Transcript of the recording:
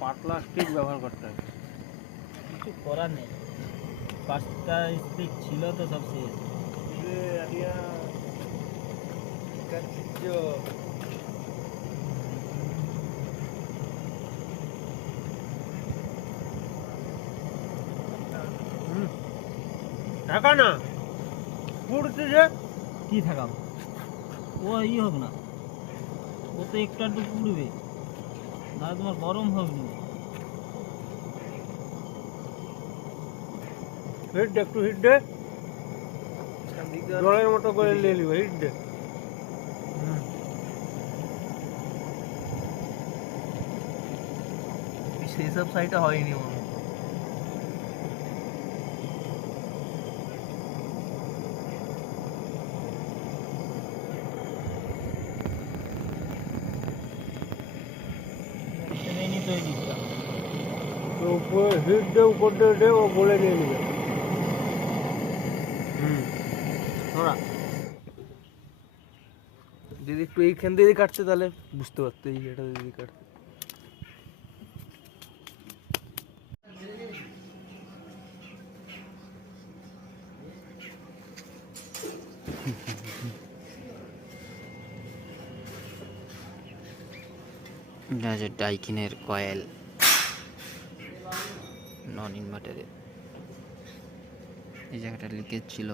পাতলা স্টিক ব্যবহার করতে হবে, কিছু করার নেই। 5টা স্টিক ছিল তো সব শেষ। ঢাকা না পুড়ছে যে কি থাকাম ও হোক না, ও তো একটু একটু পুড়বে, না তোমার গরম হবে না। হিট দে, একটু হিট দে, জলের মতো করে নিয়ে নিবে, হিট দে। সেই সব সাইডে হয়নি মনে হয়। नहीं तो ही दिखता। তো উপরে হিট দে, উপর দিয়ে দে, ও বলে নিয়ে নিবে। ধরা যদি একটু এইখান দিয়ে কাটছে তাহলে বুঝতে পারতো এই এটা দিদি কাটছে। এটা হচ্ছে ডাইকিনের কয়েল, নন ইনভার্টারের। এই জায়গাটা লিকেজ ছিল,